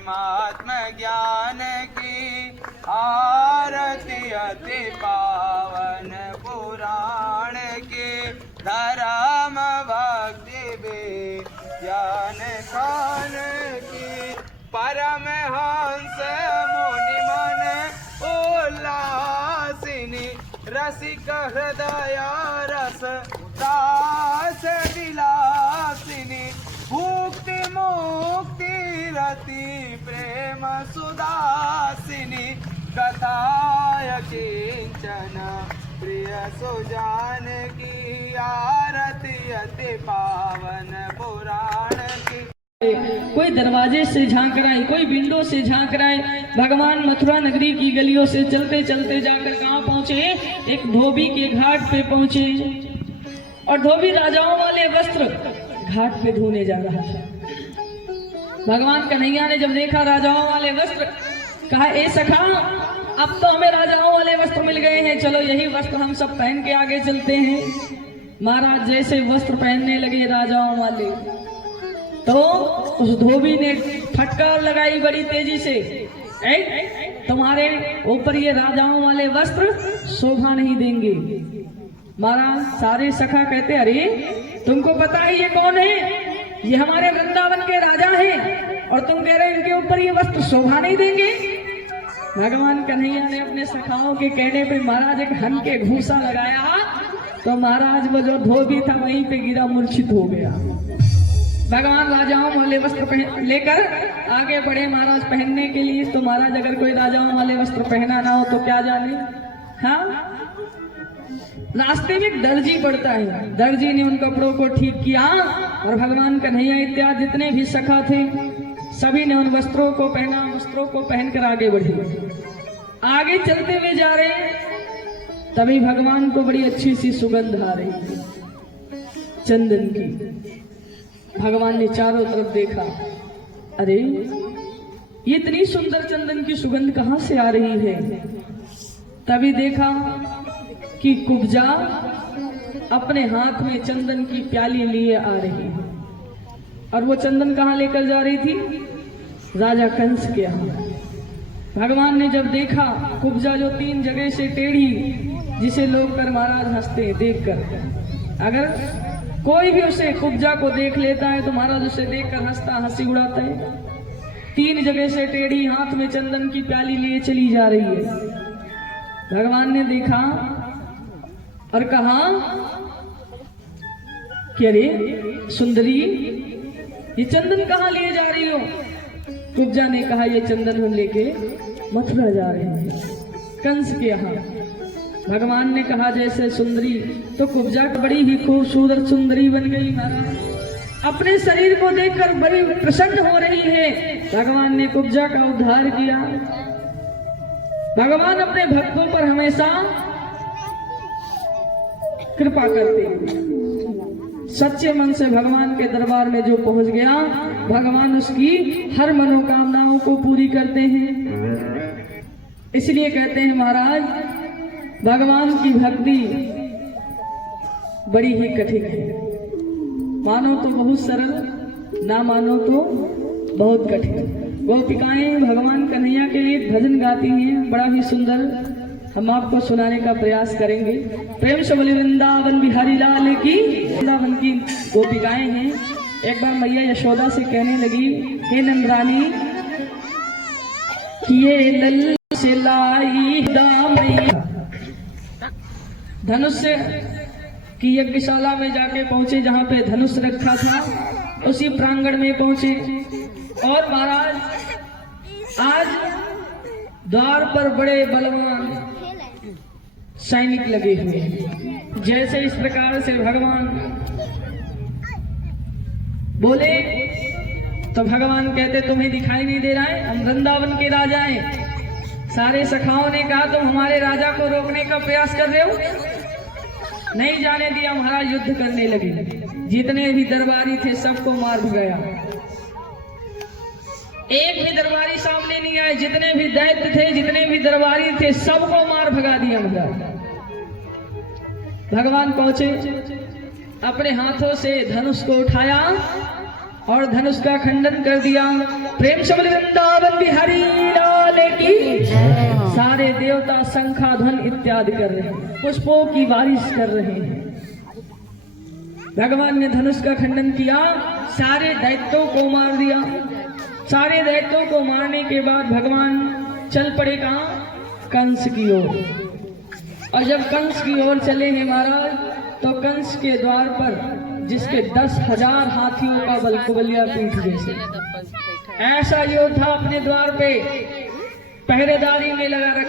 प्रेमात्म ज्ञान की आरती अति पावन पुराण की धर्म भक्ति ज्ञान खान की परमहंस मुनि मन उल्लासिनी रसिक हृदय रस दास विलासिनी भुक्ति मुक्ति रति प्रेम सुदासिनी कथाय किंचन प्रिय सुजान की आरती अति पावन पुराण की। कोई दरवाजे से झांक रहा है, कोई विंडो से झांक रहा है। भगवान मथुरा नगरी की गलियों से चलते चलते जाकर कहाँ पहुँचे? एक धोबी के घाट पे पहुँचे और धोबी राजाओं वाले वस्त्र घाट पे धोने जा रहा था। भगवान कन्हैया ने जब देखा राजाओं वाले वस्त्र, कहा ए सखा, अब तो हमें राजाओं वाले वस्त्र मिल गए हैं, चलो यही वस्त्र हम सब पहन के आगे चलते हैं। महाराज जैसे वस्त्र पहनने लगे राजाओं वाले, तो उस धोबी ने फटकार लगाई बड़ी तेजी से, तुम्हारे ऊपर ये राजाओं वाले वस्त्र शोभा नहीं देंगे। महाराज सारे सखा कहते, अरे तुमको पता है ये कौन है? ये हमारे वृंदावन के राजा हैं और तुम कह रहे हो इनके ऊपर ये वस्त्र शोभा नहीं देंगे। भगवान कन्हैया ने अपने सखाओं के कहने पे महाराज एक हन के घूसा लगाया, तो महाराज वो जो धोबी था वहीं पे गिरा, मूर्छित हो गया। भगवान राजाओं वाले वस्त्र लेकर आगे बढ़े महाराज पहनने के लिए। तो महाराज अगर कोई राजाओं वाले वस्त्र पहना ना हो तो क्या जाने। हाँ, रास्ते में एक दर्जी पड़ता है, दर्जी ने उन कपड़ों को ठीक किया और भगवान कन्हैया इत्यादि जितने भी सखा थे सभी ने उन वस्त्रों को पहना, वस्त्रों को पहनकर आगे बढ़े। आगे चलते हुए जा रहे हैं, तभी भगवान को बड़ी अच्छी सी सुगंध आ रही है चंदन की। भगवान ने चारों तरफ देखा, अरे ये इतनी सुंदर चंदन की सुगंध कहाँ से आ रही है? तभी देखा कि कुब्जा अपने हाथ में चंदन की प्याली लिए आ रही है। और वो चंदन कहाँ लेकर जा रही थी? राजा कंस के यहाँ। भगवान ने जब देखा कुब्जा जो 3 जगह से टेढ़ी, जिसे लोग कर महाराज हंसते हैं देखकर, अगर कोई भी उसे कुब्जा को देख लेता है तो महाराज उसे देखकर हंसता, हंसी उड़ाता है। 3 जगह से टेढ़ी हाथ में चंदन की प्याली लिए चली जा रही है। भगवान ने देखा और कहा कि अरे सुंदरी, ये चंदन कहाँ लिए जा रही हो? कुब्जा ने कहा ये चंदन हम लेके मथुरा जा रहे हैं, कंस के यहाँ। भगवान ने कहा जैसे सुंदरी, तो कुब्जा बड़ी ही खूबसूरत सुंदरी बन गई महाराज, अपने शरीर को देखकर बड़ी प्रसन्न हो रही है। भगवान ने कुब्जा का उद्धार किया। भगवान अपने भक्तों पर हमेशा कृपा करते हैं। सच्चे मन से भगवान के दरबार में जो पहुंच गया, भगवान उसकी हर मनोकामनाओं को पूरी करते हैं। इसलिए कहते हैं महाराज, भगवान की भक्ति बड़ी ही कठिन है। मानो तो बहुत सरल, ना मानो तो बहुत कठिन। गोपिकाएं भगवान कन्हैया के एक भजन गाती हैं, बड़ा ही सुंदर, हम आपको सुनाने का प्रयास करेंगे। प्रेम से बोले वृंदावन बिहारी लाल की। वृंदावन की गोपिकाएं हैं। एक बार मैया यशोदा से कहने लगी, हे नंदरानी, किए लल से लाई दामैया। धनुष की यज्ञशाला में जाके पहुंचे, जहां पे धनुष रखा था उसी प्रांगण में पहुंचे। और महाराज आज द्वार पर बड़े बलवान सैनिक लगे हुए हैं। जैसे इस प्रकार से भगवान बोले तो भगवान कहते तुम्हें दिखाई नहीं दे रहा है, हम वृंदावन के राजा हैं। सारे सखाओं ने कहा तुम हमारे राजा को रोकने का प्रयास कर रहे हो। नहीं जाने दिया, महाराज युद्ध करने लगे। जितने भी दरबारी थे सबको मार गया, एक भी दरबारी सामने नहीं आए। जितने भी दैत्य थे, जितने भी दरबारी थे, सबको मार भगा दिया महाराज। भगवान पहुंचे, अपने हाथों से धनुष को उठाया और धनुष का खंडन कर दिया। प्रेम से बोले वृंदावन बिहारी लाल की। सारे देवता शंखाध्वन इत्यादि कर रहे हैं, पुष्पों की बारिश कर रहे हैं। भगवान ने धनुष का खंडन किया, सारे दैत्यों को मार दिया। सारे दैत्यों को मारने के बाद भगवान चल पड़े कहाँ? कंस की ओर। और जब कंस की ओर चले हैं महाराज, तो कंस के द्वार पर जिसके 10,000 हाथियों का बल, कुबलिया पीठ जैसे ऐसा योद्धा अपने द्वार पे पहरेदारी में लगा रखा।